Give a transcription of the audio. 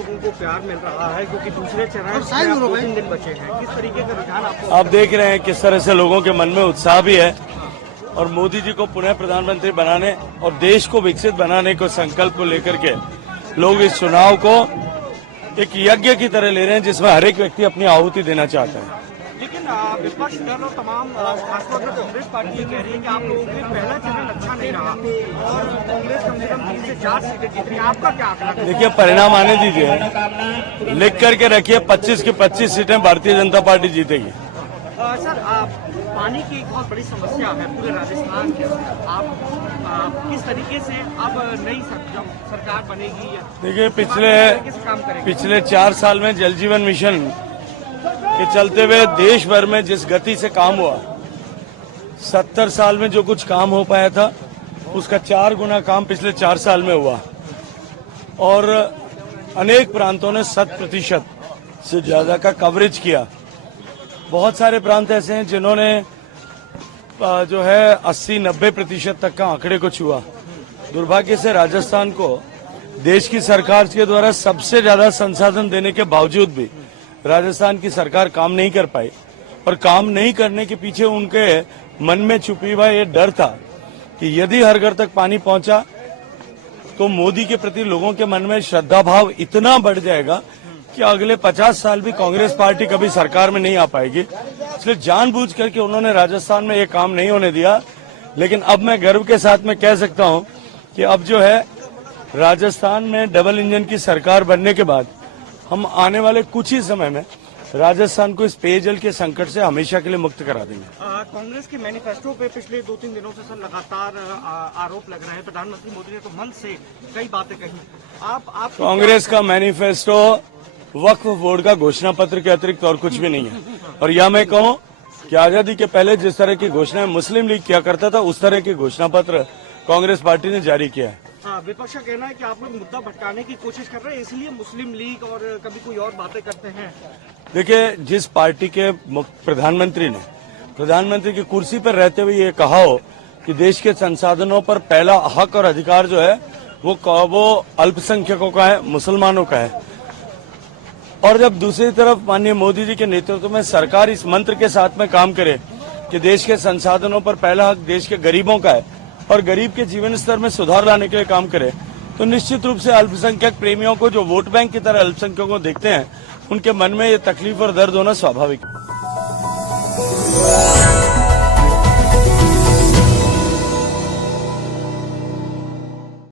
लोगों को प्यार मिल रहा है क्योंकि दूसरे चरण में 2-3 दिन बचे हैं, किस तरीके का रुझान आपको? आप देख रहे हैं किस तरह से लोगों के मन में उत्साह भी है और मोदी जी को पुनः प्रधानमंत्री बनाने और देश को विकसित बनाने को संकल्प को लेकर के लोग इस चुनाव को एक यज्ञ की तरह ले रहे हैं जिसमें हर एक व्यक्ति अपनी आहुति देना चाहता है। लेकिन विपक्ष दल और तमाम खासतौर पर कांग्रेस पार्टी ये कह रही है कि आप लोगों के पहला चरण अच्छा नहीं रहा और कांग्रेस कम से कम 3 से 4 सीटें जीत रही है, आपका क्या आंकड़ा है? देखिए, परिणाम आने दीजिए, लिख करके रखिए 25 की 25 सीटें भारतीय जनता पार्टी जीतेगी। सर, पानी की एक बहुत बड़ी समस्या है पूरे राजस्थान के। आप किस तरीके से अब नई सरकार बनेगी? देखिए, पिछले 4 साल में जल जीवन मिशन के चलते हुए देश भर में जिस गति से काम हुआ, 70 साल में जो कुछ काम हो पाया था उसका 4 गुना काम पिछले 4 साल में हुआ और अनेक प्रांतों ने 100% से ज्यादा का कवरेज किया। बहुत सारे प्रांत ऐसे हैं जिन्होंने जो है 80-90% तक का आंकड़े को छुआ। दुर्भाग्य से राजस्थान को देश की सरकार के द्वारा सबसे ज्यादा संसाधन देने के बावजूद भी राजस्थान की सरकार काम नहीं कर पाई और काम नहीं करने के पीछे उनके मन में छुपी हुआ ये डर था कि यदि हर घर तक पानी पहुंचा तो मोदी के प्रति लोगों के मन में श्रद्धा भाव इतना बढ़ जाएगा कि अगले 50 साल भी कांग्रेस पार्टी कभी सरकार में नहीं आ पाएगी। इसलिए जानबूझ करके उन्होंने राजस्थान में ये काम नहीं होने दिया। लेकिन अब मैं गर्व के साथ में कह सकता हूं कि अब जो है राजस्थान में डबल इंजन की सरकार बनने के बाद हम आने वाले कुछ ही समय में राजस्थान को इस पेयजल के संकट से हमेशा के लिए मुक्त करा देंगे। कांग्रेस के मैनिफेस्टो पे पिछले 2-3 दिनों से सर लगातार आरोप लग रहे हैं। प्रधानमंत्री मोदी ने तो मंच से कई बातें कही। आप कांग्रेस का मैनिफेस्टो वक्फ बोर्ड का घोषणा पत्र के अतिरिक्त और कुछ भी नहीं है। और यह मैं कहूं कि आजादी के पहले जिस तरह की घोषणाएं मुस्लिम लीग किया करता था उस तरह की घोषणा पत्र कांग्रेस पार्टी ने जारी किया है। विपक्ष का कहना है कि आप लोग मुद्दा भटकाने की कोशिश कर रहे हैं, इसलिए मुस्लिम लीग और कभी कोई और बातें करते हैं। देखिए, जिस पार्टी के प्रधानमंत्री ने प्रधानमंत्री की कुर्सी पर रहते हुए ये कहा हो कि देश के संसाधनों पर पहला हक और अधिकार जो है वो अल्पसंख्यकों का है, मुसलमानों का है, और जब दूसरी तरफ माननीय मोदी जी के नेतृत्व में सरकार इस मंत्र के साथ में काम करे कि देश के संसाधनों पर पहला हक देश के गरीबों का है और गरीब के जीवन स्तर में सुधार लाने के लिए काम करे, तो निश्चित रूप से अल्पसंख्यक प्रेमियों को जो वोट बैंक की तरह अल्पसंख्यकों को देखते हैं उनके मन में ये तकलीफ और दर्द होना स्वाभाविक है।